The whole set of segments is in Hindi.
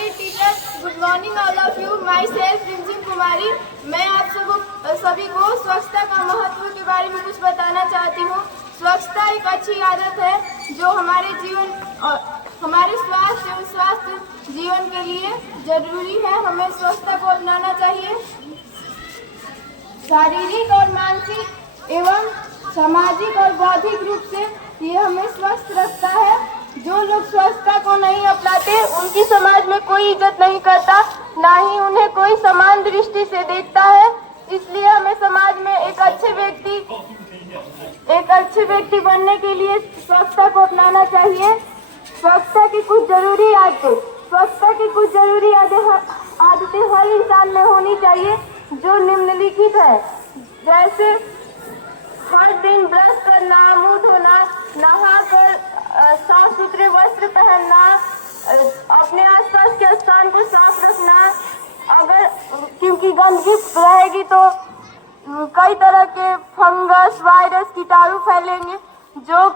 respected teachers, good morning all of you. Myself रिमझिम कुमारी। मैं आप सभी को स्वच्छता का महत्व के बारे में कुछ बताना चाहती हूँ। स्वच्छता एक अच्छी आदत है जो हमारे जीवन और हमारे स्वास्थ्य एवं स्वास्थ्य जीवन के लिए जरूरी है। हमें स्वच्छता को अपनाना चाहिए। शारीरिक और मानसिक एवं सामाजिक और बौद्धिक रूप से ये हमें स्वस्थ रखता है। जो लोग स्वच्छता को नहीं अपनाते उनकी समाज में कोई इज्जत नहीं करता, ना ही उन्हें कोई समान दृष्टि से देखता है। इसलिए हमें समाज में एक अच्छे व्यक्ति बनने के लिए स्वच्छता को अपनाना चाहिए। स्वच्छता की कुछ जरूरी आदतें हर इंसान में होनी चाहिए जो निम्नलिखित है। जैसे हर दिन ब्रश करना, मुंह धोना, नहाकर साफ सुथरे वस्त्र पहनना, अपने आसपास के स्थान को साफ रखना। अगर क्योंकि गंदगी रहेगी तो कई तरह के फंगस, वायरस, कीटाणु फैलेंगे जो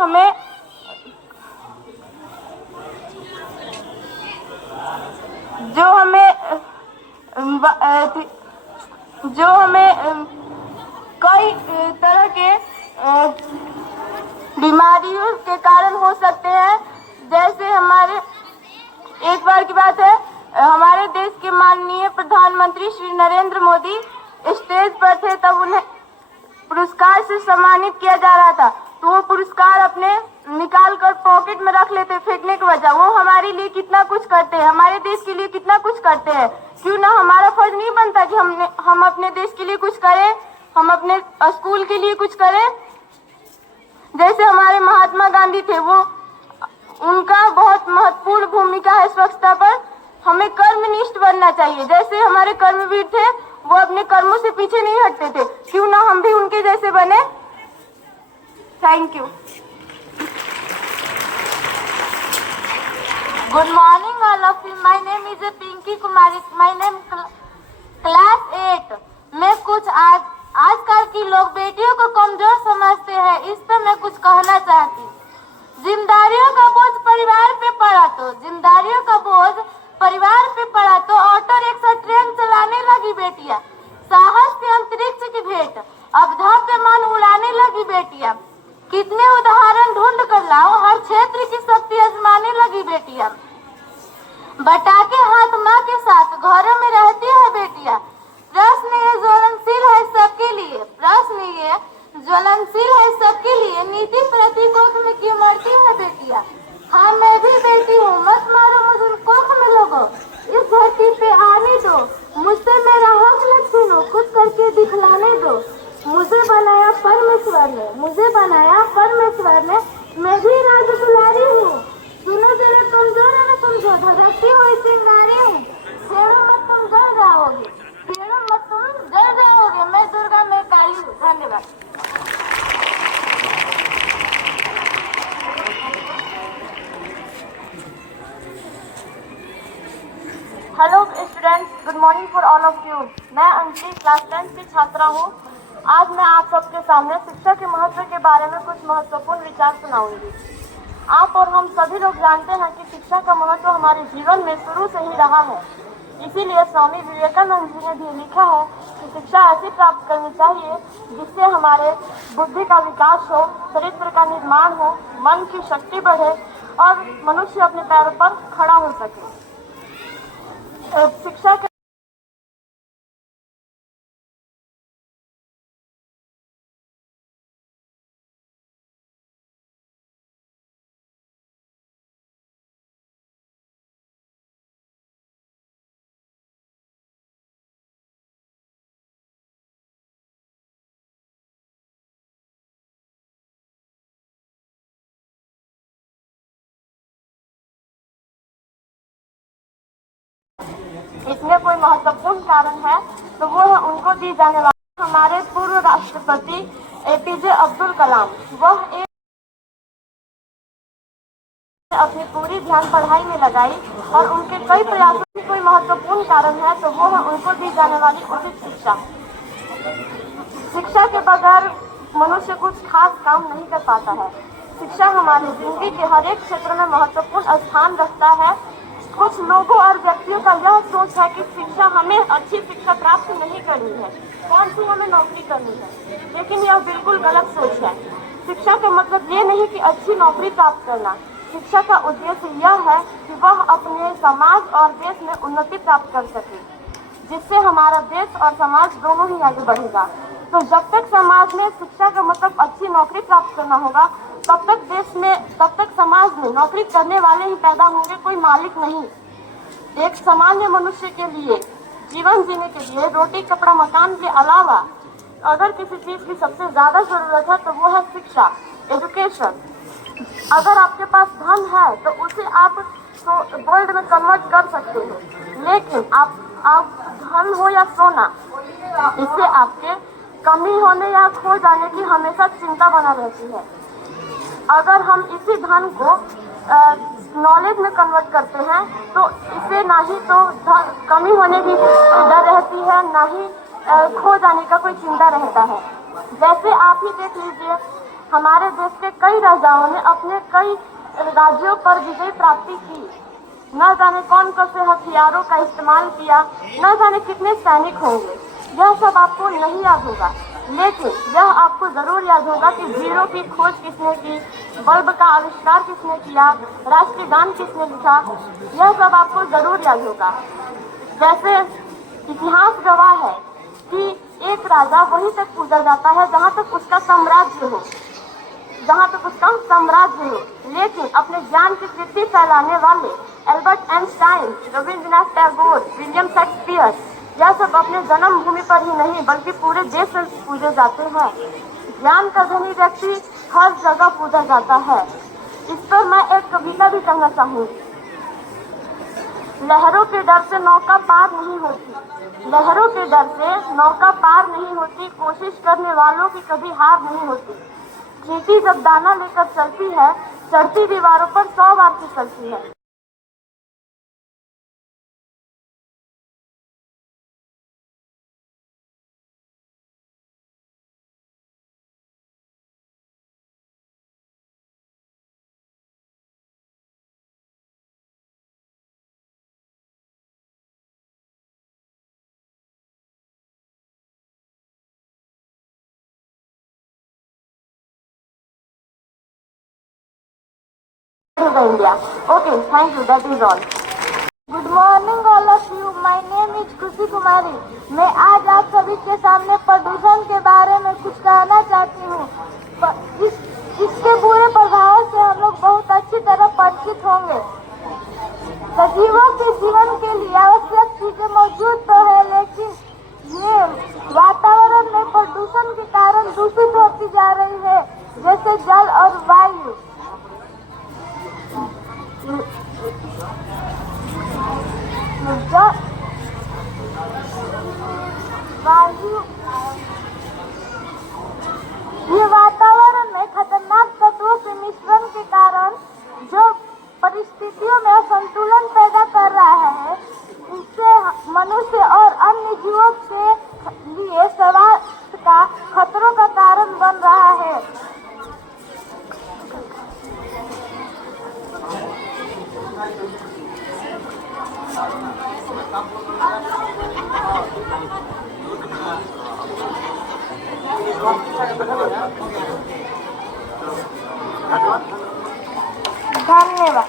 हमें कई तरह के बीमारियों के कारण हो सकते हैं। जैसे एक बार की बात है, हमारे देश के माननीय प्रधानमंत्री श्री नरेंद्र मोदी स्टेज पर थे, तब उन्हें पुरस्कार से सम्मानित किया जा रहा था। तो वो पुरस्कार अपने निकाल कर पॉकेट में रख लेते फेंकने की वजह। वो हमारे लिए कितना कुछ करते हैं, हमारे देश के लिए कितना कुछ करते हैं। क्यों ना हमारा फर्ज नहीं बनता कि हम अपने देश के लिए कुछ करें, हम अपने स्कूल के लिए कुछ करें। जैसे हमारे महात्मा गांधी थे, उनका बहुत महत्वपूर्ण भूमिका है स्वच्छता पर। हमें कर्मनिष्ठ बनना चाहिए। जैसे हमारे कर्मवीर थे, वो अपने कर्मों से पीछे नहीं हटते थे। क्यों ना हम भी उनके जैसे बने। Thank you. Good morning all of you. My name is Pinky Kumari. My name class 8. मैं कुछ आजकल की लोग बेटियों को कमजोर समझते हैं, इस पर मैं कुछ कहना चाहती हूँ। जिम्मेदारियों का बोझ परिवार पे पड़ा तो ऑटो रिक्शा, ट्रेन चलाने लगी बेटियां। साहस से अंतरिक्ष की भेंट, अवधा पे मन उड़ाने लगी बेटियां। कितने उदाहरण ढूंढ कर लाओ, हर क्षेत्र की शक्ति आजमाने लगी बेटियां। बटाके हाथ माँ के साथ घरों में रहती है बेटियां। प्रश्न ये ज्वलनशील है सबके लिए, नीति प्रतिकोख में क्यों मरती है बेटियां। हाँ, मैं भी बेटी हूँ, मत मारो मुझे कोख में लोगों। इस धरती पे आने दो, मुझसे मेरा हक मत छीनो, खुद करके दिखलाने दो। मुझे बनाया परमेश्वर ने, मैं भी राज दुलारी हूँ। सुनो जरा कमजोर है ना समझो, धरती हुई चिंगारी हूँ। छेड़ो मत तुम जल जाओगे, मैं दुर्गा, मैं काली हूँ। धन्यवाद। Hello students, good morning for all of you. मैं अंजलि क्लास 10 की छात्रा हूँ। आज मैं आप सबके सामने शिक्षा के महत्व के बारे में कुछ महत्वपूर्ण विचार सुनाऊंगी। आप और हम सभी लोग जानते हैं कि शिक्षा का महत्व हमारे जीवन में शुरू से ही रहा है। इसीलिए स्वामी विवेकानंद जी ने भी लिखा है कि शिक्षा ऐसी प्राप्त करनी चाहिए जिससे हमारे बुद्धि का विकास हो, चरित्र का निर्माण हो, मन की शक्ति बढ़े और मनुष्य अपने पैरों पर खड़ा हो सके। शिक्षा के इसमें कोई महत्वपूर्ण कारण है तो वो है उनको दी जाने वाली हमारे पूर्व राष्ट्रपति एपीजे अब्दुल कलाम। वह एक अपनी पूरी ध्यान पढ़ाई में लगाई और उनके कई प्रयासों की कोई महत्वपूर्ण कारण है तो वो है उनको दी जाने वाली उचित शिक्षा। शिक्षा के बगैर मनुष्य कुछ खास काम नहीं कर पाता है। शिक्षा हमारी जिंदगी के हर एक क्षेत्र में महत्वपूर्ण स्थान रखता है। कुछ लोगों और व्यक्तियों का यह सोच है कि शिक्षा हमें अच्छी शिक्षा प्राप्त नहीं करनी है, कौन सी हमें नौकरी करनी है, लेकिन यह बिल्कुल गलत सोच है। शिक्षा का मतलब ये नहीं कि अच्छी नौकरी प्राप्त करना। शिक्षा का उद्देश्य यह है कि वह अपने समाज और देश में उन्नति प्राप्त कर सके, जिससे हमारा देश और समाज दोनों ही आगे बढ़ेगा। तो जब तक समाज में शिक्षा का मतलब अच्छी नौकरी प्राप्त करना होगा, तब तक समाज में नौकरी करने वाले ही पैदा होंगे, कोई मालिक नहीं। एक सामान्य मनुष्य के लिए जीवन जीने के लिए रोटी कपड़ा मकान के अलावा अगर किसी चीज की सबसे ज्यादा जरूरत है तो वो है शिक्षा, एजुकेशन। अगर आपके पास धन है तो उसे आप गोल्ड में कन्वर्ट कर सकते हो, लेकिन आप धन हो या सोना, इससे आपके कमी होने या खो जाने की हमेशा चिंता बना रहती है। अगर हम इसी धन को नॉलेज में कन्वर्ट करते हैं तो इससे ना ही तो कमी होने की डर रहती है, ना ही खो जाने का कोई चिंता रहता है। जैसे आप ही देख लीजिए, हमारे देश के कई राजाओं ने अपने कई राज्यों पर विजय प्राप्ति की। न जाने कौन कौन से हथियारों का इस्तेमाल किया, न जाने कितने सैनिक होंगे, यह सब आपको नहीं याद होगा, लेकिन यह आपको जरूर याद होगा कि जीरो की खोज किसने की, बल्ब का आविष्कार किसने किया, राष्ट्रीय गान किसने लिखा, यह सब आपको जरूर याद होगा। जैसे इतिहास गवाह है कि एक राजा वहीं तक पूजा जाता है जहां तक उसका साम्राज्य हो, लेकिन अपने ज्ञान की कीर्ति फैलाने वाले Albert Einstein, Rabindranath Tagore, William Shakespeare, यह सब अपने जन्म भूमि पर ही नहीं बल्कि पूरे देश में पूजे जाते हैं। ज्ञान का धनी व्यक्ति हर जगह पूजा जाता है। इस पर मैं एक कविता भी कहना चाहूंगी। लहरों के डर से नौका पार नहीं होती, लहरों के डर से नौका पार नहीं होती, कोशिश करने वालों की कभी हार नहीं होती। चींटी जब दाना लेकर चलती है, चढ़ती दीवारों पर 100 बार फिसलती है। India. Okay, thank you. That is all. Good morning all of you, my name is खुशी कुमारी। मैं आज आप सभी के सामने प्रदूषण के बारे में कुछ कहना चाहती हूँ। इसके बुरे प्रभावों से हम लोग बहुत अच्छी तरह परिचित होंगे। सजीवों के जीवन के लिए आवश्यक चीजें मौजूद तो है, लेकिन ये वातावरण में प्रदूषण के कारण दूषित होती जा रही है, जैसे जल और वायु। ये वातावरण में खतरनाक तत्वों के मिश्रण के कारण जो परिस्थितियों में असंतुलन पैदा कर रहा है, इससे मनुष्य और अन्य जीवों के लिए स्वास्थ्य का खतरों का कारण बन रहा है। धन्यवाद।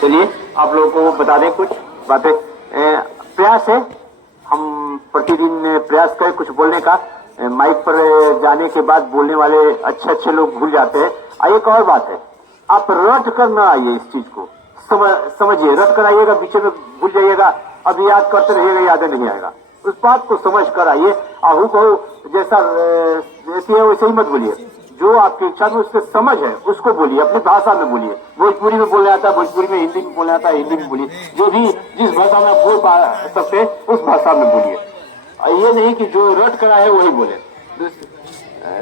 चलिए आप लोगों को बता दें कुछ बातें। प्रयास है, हम प्रतिदिन प्रयास करें कुछ बोलने का। माइक पर जाने के बाद बोलने वाले अच्छे लोग भूल जाते हैं। एक और बात है, आप रट कर ना आइए, इस चीज को समझिए। रट कर आइएगा, बीच में भूल जाइएगा, अब याद करते रहिएगा, याद नहीं आएगा। उस बात को समझ कर आइए। आहू कहो जैसा रहती है वैसे ही मत बोलिए। जो आपकी इच्छा में उसके समझ है उसको बोलिए, अपनी भाषा में बोलिए। भोजपुरी में बोलने आता है भोजपुरी में, हिंदी में बोलने आता है हिंदी में बोलिए। जो भी जिस भाषा में आप बोल पा सकते हैं उस भाषा में बोलिए। ये नहीं कि जो रट करा है वही बोले।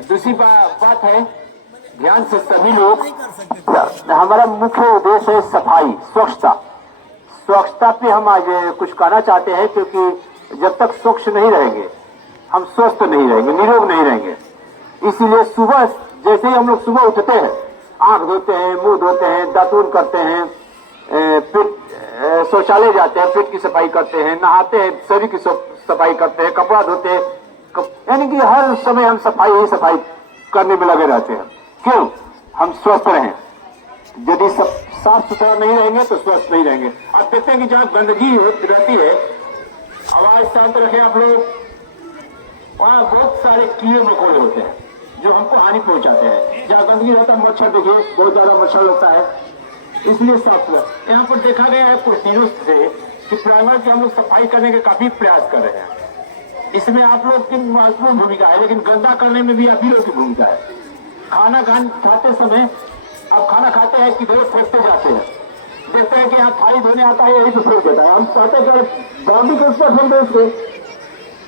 दूसरी बात है, ध्यान से सभी लोग, हमारा मुख्य उद्देश्य है सफाई, स्वच्छता पे हम आज कुछ कहना चाहते हैं, क्योंकि जब तक स्वच्छ नहीं रहेंगे हम स्वस्थ नहीं रहेंगे, निरोग नहीं रहेंगे। इसीलिए सुबह जैसे ही हम लोग सुबह उठते हैं, आंख धोते हैं, मुंह धोते हैं, दातून करते हैं, फिर शौचालय जाते हैं, पेट की सफाई करते हैं, नहाते हैं, शरीर की सफाई करते हैं, कपड़ा धोते हैं, यानी कि हर समय हम सफाई ही सफाई करने में लगे रहते हैं। क्यों? हम स्वस्थ रहें। यदि सब साफ सुथरा नहीं रहेंगे तो स्वस्थ नहीं रहेंगे। आप देखते हैं कि जहाँ गंदगी रहती है, आवाज शांत रखें आप लोग, वहाँ बहुत सारे कीड़े मकोड़े होते हैं जो हमको हानि पहुंचाते हैं। जहाँ गंदगी रहता है, मच्छर देखिए बहुत ज्यादा मच्छर लगता है, इसलिए साफ सुथरा। यहाँ पर देखा गया है कुछ दिनों से कि प्रांगण की हम लोग सफाई करने के काफी प्रयास कर रहे हैं। इसमें आप लोग की महत्वपूर्ण भूमिका है, लेकिन गंदा करने में भी आप ही लोग की भूमिका है। खाना खाते समय आप खाना खाते हैं कि इधर फेंकते जाते हैं, देखते हैं कि यहाँ थाली धोने आता है, यही तो फेंक देता है। हम चाहते हैं कि बाउंड्री के उसका फेंक दे उसको,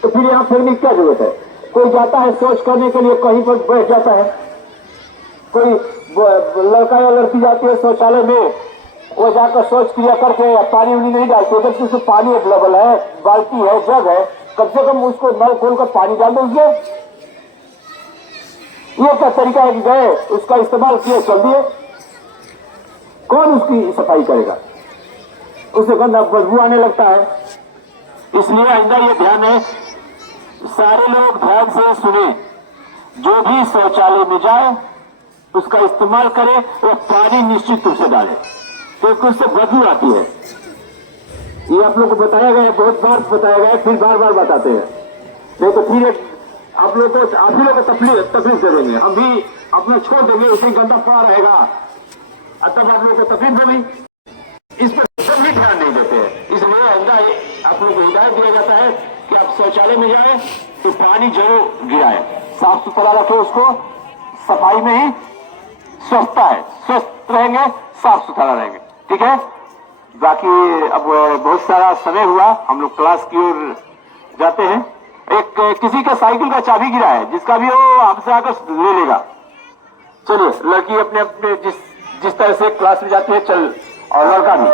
तो फिर यहाँ फेंकने की क्या जरूरत है? कोई जाता है शौच करने के लिए, कहीं पर बैठ जाता है, कोई लड़का या लड़की जाती है शौचालय में, वो जाकर शौच क्रिया करके पानी उनी नहीं डालते, उधर से पानी अवेलेबल है, बाल्टी है, जग है, कम से कम उसको नल खोलकर पानी डाल दो उसमें। ये क्या तरीका है कि गए उसका इस्तेमाल किए चल दिए? कौन उसकी सफाई करेगा? उससे गंदा बदबू आने लगता है। इसलिए अंदर ये ध्यान है, सारे लोग ध्यान से सुने, जो भी शौचालय में जाए उसका इस्तेमाल करे, वो पानी निश्चित रूप से डाले, क्योंकि उससे बदबू आती है। ये आप लोग को बताया गया है, बहुत बार बताया गया है, फिर बार बार बताते हैं, नहीं तो फिर आप लोग को आप ही लोग को तकलीफ दे देंगे। हम भी अपना छोड़ देंगे, उसे गंदा पड़ा रहेगा, तब आप लोग को तकलीफ होगी। इस पर भी ध्यान नहीं देते हैं। इसलिए आप लोग को हिदायत दिया जाता है कि आप शौचालय में जाए तो पानी जरूर गिराए, साफ सुथरा रखे उसको, सफाई में ही स्वस्थता है, स्वस्थ रहेंगे, साफ सुथरा रहेंगे। ठीक है, बाकी अब बहुत सारा समय हुआ, हम लोग क्लास की ओर जाते हैं। एक किसी का साइकिल का चाबी गिरा है, जिसका भी हो आपसे आकर ले लेगा। चलिए, लड़की अपने जिस तरह से क्लास में जाती है चल, और लड़का भी